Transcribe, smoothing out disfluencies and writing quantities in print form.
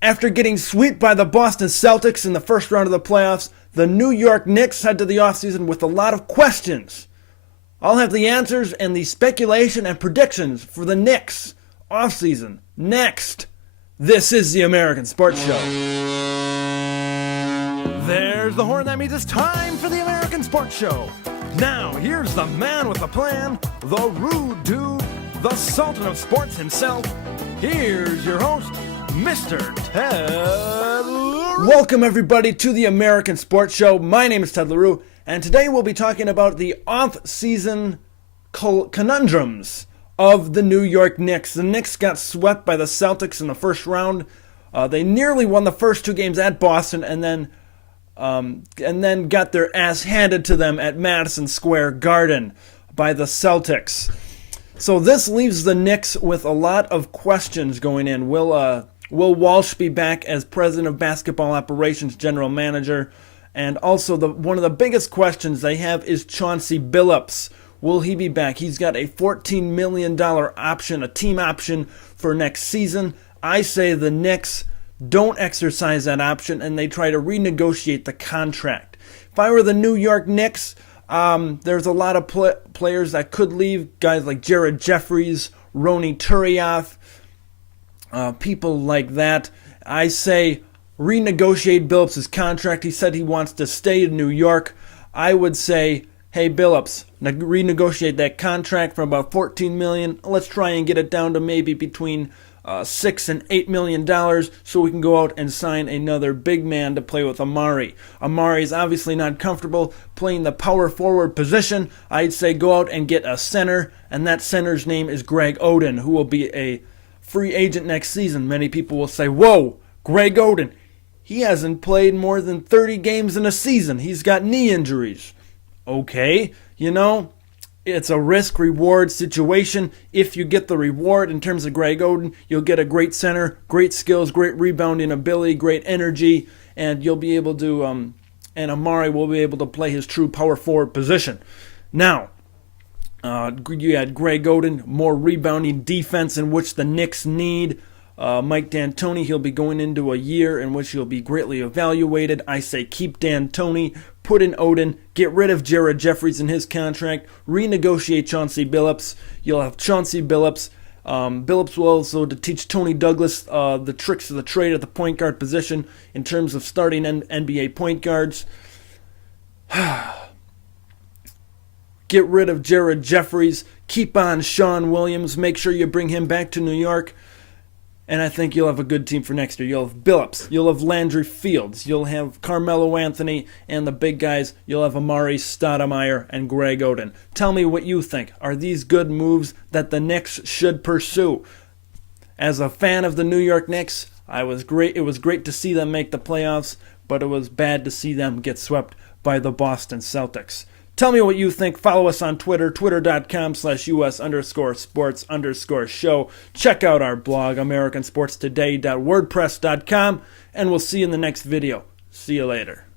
After getting swept by the Boston Celtics in the first round of the playoffs, the New York Knicks head to the offseason with a lot of questions. I'll have the answers and the speculation and predictions for the Knicks offseason next. This is the American Sports Show. There's the horn. That means it's time for the American Sports Show. Now, here's the man with the plan, the rude dude, the Sultan of Sports himself. Here's your host, Mr. Ted LaRue. Welcome, everybody, to the American Sports Show. My name is Ted LaRue, and today we'll be talking about the off-season conundrums of the New York Knicks. The Knicks got swept by the Celtics in the first round. They nearly won the first two games at Boston, and then got their ass handed to them at Madison Square Garden by the Celtics. So this leaves the Knicks with a lot of questions going in. Will Walsh be back as president of basketball operations, general manager? And also one of the biggest questions they have is Chauncey Billups. Will he be back? He's got a $14 million option, a team option for next season. I say the Knicks don't exercise that option and they try to renegotiate the contract. If I were the New York Knicks, there's a lot of players that could leave, guys like Jared Jeffries, Roni Turiaf, people like that. I say renegotiate Billups' contract. He said he wants to stay in New York. I would say, hey, Billups, renegotiate that contract for about $14 million. Let's try and get it down to maybe between $6 and $8 million so we can go out and sign another big man to play with Amari. Amari is obviously not comfortable playing the power forward position. I'd say go out and get a center, and that center's name is Greg Oden, who will be a free agent next season. Many people will say, whoa, Greg Oden, he hasn't played more than 30 games in a season. He's got knee injuries. Okay, it's a risk-reward situation. If you get the reward in terms of Greg Oden, you'll get a great center, great skills, great rebounding ability, great energy, and you'll be able to, and Amari will be able to play his true power forward position. Now, you had Greg Oden, more rebounding defense in which the Knicks need. Mike D'Antoni, he'll be going into a year in which he'll be greatly evaluated. I say keep D'Antoni, put in Oden, get rid of Jared Jeffries in his contract, renegotiate Chauncey Billups. You'll have Chauncey Billups. Billups will also to teach Tony Douglas the tricks of the trade at the point guard position in terms of starting NBA point guards. Get rid of Jared Jeffries. Keep on Sean Williams. Make sure you bring him back to New York. And I think you'll have a good team for next year. You'll have Billups. You'll have Landry Fields. You'll have Carmelo Anthony and the big guys. You'll have Amari Stoudemire and Greg Oden. Tell me what you think. Are these good moves that the Knicks should pursue? As a fan of the New York Knicks, it was great to see them make the playoffs, but it was bad to see them get swept by the Boston Celtics. Tell me what you think. Follow us on Twitter, twitter.com/US_sports_show. Check out our blog, AmericanSportsToday.wordpress.com, and we'll see you in the next video. See you later.